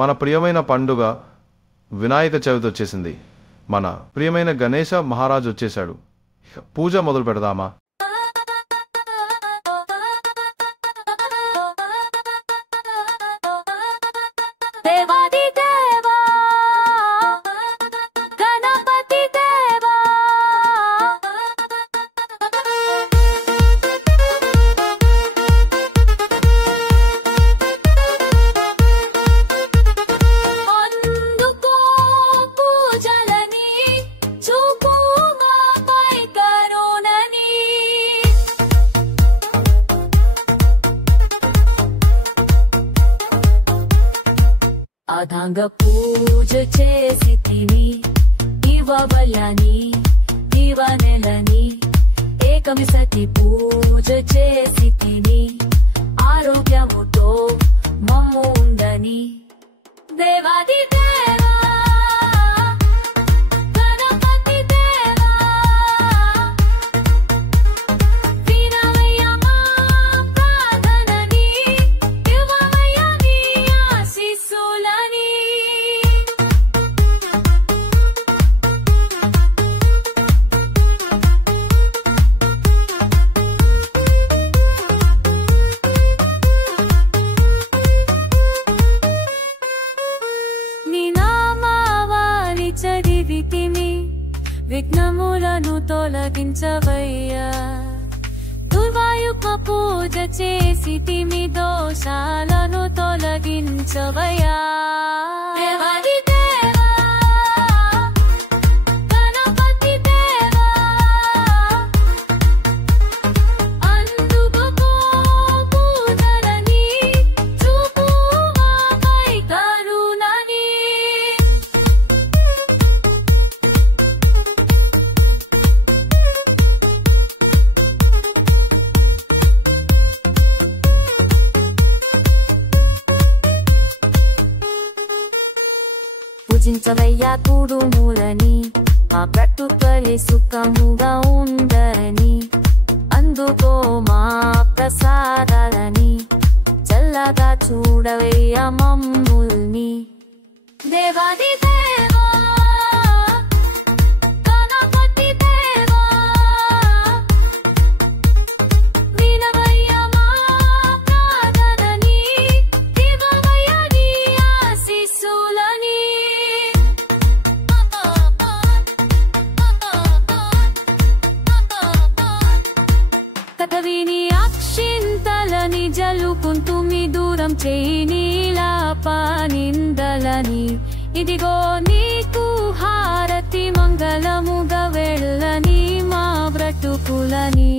మన ప్రియమైన పండుగ వినాయక చవితి వచ్చేసింది. మన ప్రియమైన గణేశ మహారాజు వచ్చేశాడు. పూజ మొదలు పెడదామా? అదంగ పూజ చేసి తిని ఇవ్వవలని ఇవ్వనెలని ఏకమిసతి పూజ చేసి తిని ఆరోగ్యముతో మమ్ము ఉండని దేవాది దేవా గణపతి దేవా వినవయ్య మా ప్రార్థనని ఇవ్వవయ్య నీ ఆశీస్సులని. చదివితిమి విఘ్నములను తొలగించవయ్యా. దుర్వాయుక పూజ చేసి తిమి దోషాలను తొలగించవయ్యా. దేవాది దేవా గణపతి దేవా అందుకో పూజలని చూపు మాపై కరుణని. పూజించవయ్యా కుడుములని మా బ్రతుకలే సుఖముగా ఉండని అందుకో మా ప్రసాదాలని చల్లగా చూడవయ్యా మమ్ముల్ని. దేవాది దేవా గణపతి దేవా వినవయ్య మా ప్రార్థనని ఇవ్వవయ్య నీ ఆశీస్సులని. కథ విని అక్షింతలని జల్లుకుంటూ మీ దూరం చేయి నీలాపనిందలని. ఇదిగో నీకు హారతి మంగళముగా వెళ్ళని మా బ్రతుకులని.